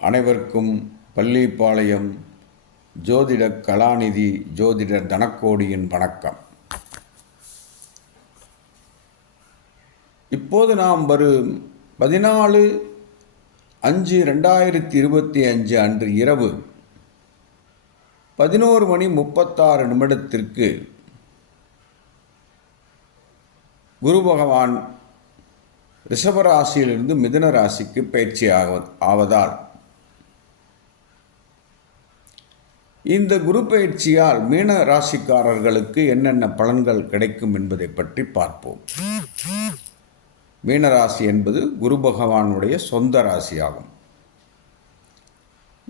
அனைவருக்கும் பள்ளிப்பாளையம் ஜோதிட கலாநிதி ஜோதிடர் தனக்கோடியின் வணக்கம். இப்போது நாம் வரும் பதினாலு அஞ்சு ரெண்டாயிரத்தி இருபத்தி அஞ்சு அன்று இரவு பதினோரு மணி முப்பத்தாறு நிமிடத்திற்கு குரு பகவான் ரிஷபராசியிலிருந்து மிதுன ராசிக்கு பயிற்சி ஆவ ஆவதால் இந்த குரு பயிற்சியால் மீன ராசிக்காரர்களுக்கு என்னென்ன பலன்கள் கிடைக்கும் என்பதை பற்றி பார்ப்போம். மீனராசி என்பது குரு பகவானுடைய சொந்த ராசியாகும்.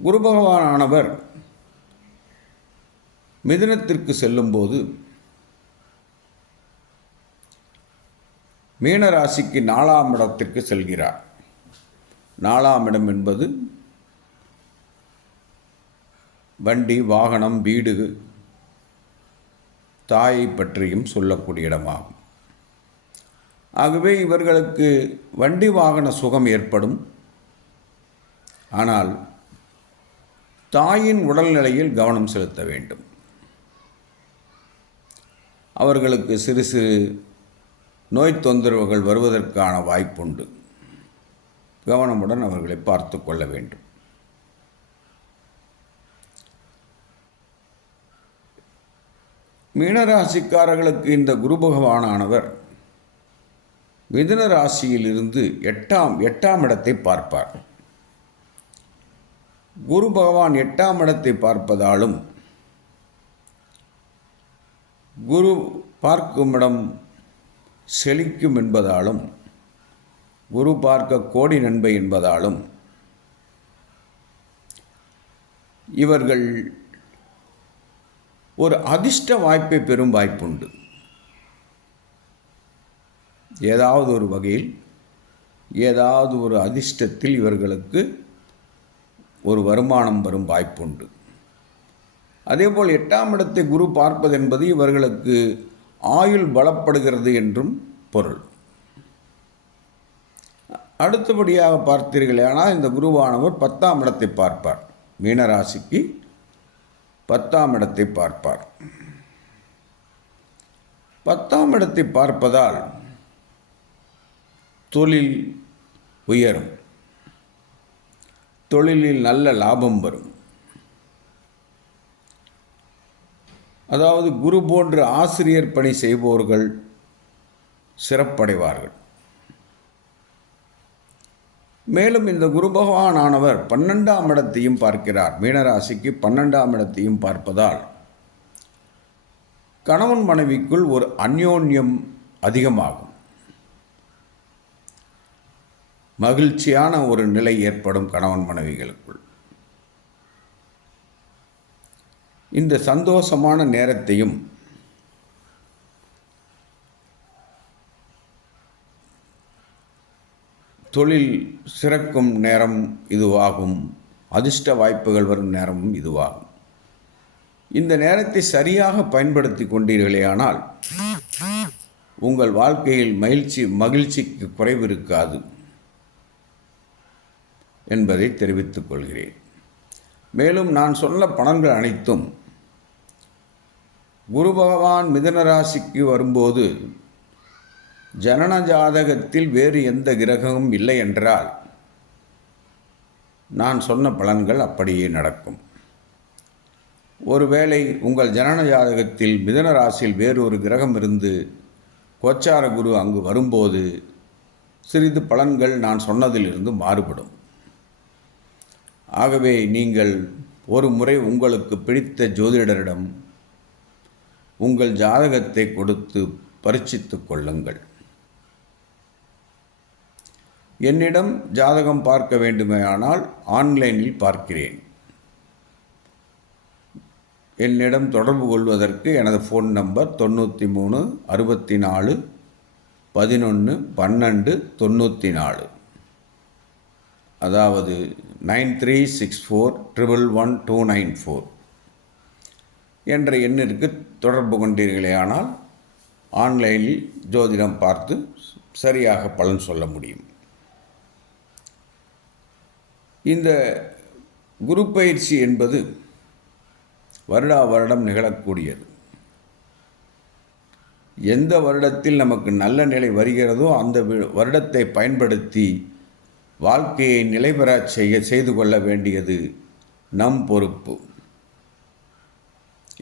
குரு பகவானவர் மிதுனத்திற்கு செல்லும்போது மீனராசிக்கு நாலாம் இடத்திற்கு செல்கிறார். நாலாம் இடம் என்பது வண்டி வாகனம் வீடு தாயை பற்றியும் சொல்லக்கூடிய இடமாகும். ஆகவே இவர்களுக்கு வண்டி வாகன சுகம் ஏற்படும். ஆனால் தாயின் உடல்நிலையில் கவனம் செலுத்த வேண்டும். அவர்களுக்கு சிறு சிறு நோய் தொந்தரவுகள் வருவதற்கான வாய்ப்புண்டு. கவனமுடன் அவர்களை பார்த்து கொள்ள வேண்டும். மீனராசிக்காரர்களுக்கு இந்த குரு பகவானானவர் மிதுன ராசியிலிருந்து எட்டாம் எட்டாம் இடத்தை பார்ப்பார். குரு பகவான் எட்டாம் இடத்தை பார்ப்பதாலும் குரு பார்க்கும் இடம் செழிக்கும் என்பதாலும் குரு பார்க்க கோடி நன்மை என்பதாலும் இவர்கள் ஒரு அதிர்ஷ்ட வாய்ப்பை பெறும் வாய்ப்புண்டு. ஏதாவது ஒரு வகையில் ஏதாவது ஒரு அதிர்ஷ்டத்தில் இவர்களுக்கு ஒரு வருமானம் வரும் வாய்ப்புண்டு. அதேபோல் எட்டாம் இடத்தை குரு பார்ப்பது என்பது இவர்களுக்கு ஆயுள் பலப்படுகிறது என்றும் பொருள். அடுத்தபடியாக பார்த்தீர்களே ஆனால் இந்த குருவானவர் பத்தாம் இடத்தை பார்ப்பார். மீனராசிக்கு பத்தாம் இடத்தை பார்ப்பார். பத்தாம் இடத்தை பார்ப்பதால் தொழில் உயரும். தொழிலில் நல்ல லாபம் வரும். அதாவது குரு போன்று ஆசிரியர் பணி செய்பவர்கள் சிறப்படைவார்கள். மேலும் இந்த குரு பகவான் ஆனவர் பன்னெண்டாம் இடத்தையும் பார்க்கிறார். மீனராசிக்கு பன்னெண்டாம் இடத்தையும் பார்ப்பதால் கணவன் மனைவிக்குள் ஒரு அந்யோன்யம் அதிகமாகும். மகிழ்ச்சியான ஒரு நிலை ஏற்படும் கணவன் மனைவிகளுக்குள். இந்த சந்தோஷமான நேரத்தையும் தொழில் சிறக்கும் நேரம் இதுவாகும். அதிர்ஷ்ட வாய்ப்புகள் வரும் நேரமும் இதுவாகும். இந்த நேரத்தை சரியாக பயன்படுத்தி கொண்டீர்களேயானால் உங்கள் வாழ்க்கையில் மகிழ்ச்சி மகிழ்ச்சிக்கு குறைவு இருக்காது என்பதை தெரிவித்துக் கொள்கிறேன். மேலும் நான் சொன்ன பணங்கள் அனைத்தும் குரு பகவான் மிதன ராசிக்கு வரும்போது ஜனன ஜாதகத்தில் வேறு எந்த கிரகமும் இல்லை என்றால் நான் சொன்ன பலன்கள் அப்படியே நடக்கும். ஒருவேளை உங்கள் ஜனன ஜாதகத்தில் மிதன ராசியில் வேறு ஒரு கிரகம் இருந்து கோச்சார குரு அங்கு வரும்போது சிறிது பலன்கள் நான் சொன்னதிலிருந்து மாறுபடும். ஆகவே நீங்கள் ஒரு முறை உங்களுக்கு பிடித்த ஜோதிடரிடம் உங்கள் ஜாதகத்தை கொடுத்து பரீட்சித்து கொள்ளுங்கள். என்னிடம் ஜாதகம் பார்க்க வேண்டுமேயானால் ஆன்லைனில் பார்க்கிறேன். என்னிடம் தொடர்பு கொள்வதற்கு எனது ஃபோன் நம்பர் தொண்ணூற்றி மூணு அறுபத்தி நாலு பதினொன்று பன்னெண்டு தொண்ணூற்றி நாலு அதாவது nine three six four triple one two nine four. என்ற எண்ணிற்கு தொடர்பு கொண்டீர்களேயானால் ஆன்லைனில் ஜோதிடம் பார்த்து சரியாக பலன் சொல்ல முடியும். இந்த குரு பயிற்சி என்பது வருடா வருடம் நிகழக்கூடியது. எந்த வருடத்தில் நமக்கு நல்ல நிலை வருகிறதோ அந்த வி- வருடத்தை பயன்படுத்தி வாழ்க்கையை நிலைபெறச் செய்ய செய்து கொள்ள வேண்டியது நம் பொறுப்பு.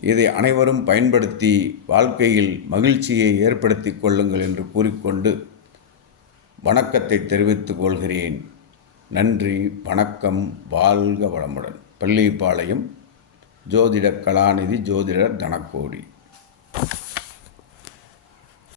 இதை அனைவரும் பயன்படுத்தி வாழ்க்கையில் மகிழ்ச்சியை ஏற்படுத்திக் கொள்ளுங்கள் என்று கூறிக்கொண்டு வணக்கத்தை தெரிவித்துக் கொள்கிறேன். நன்றி வணக்கம் வாழ்க வளமுடன். பள்ளிப்பாளையம் ஜோதிட கலாநிதி ஜோதிடர் தனக்கோடி.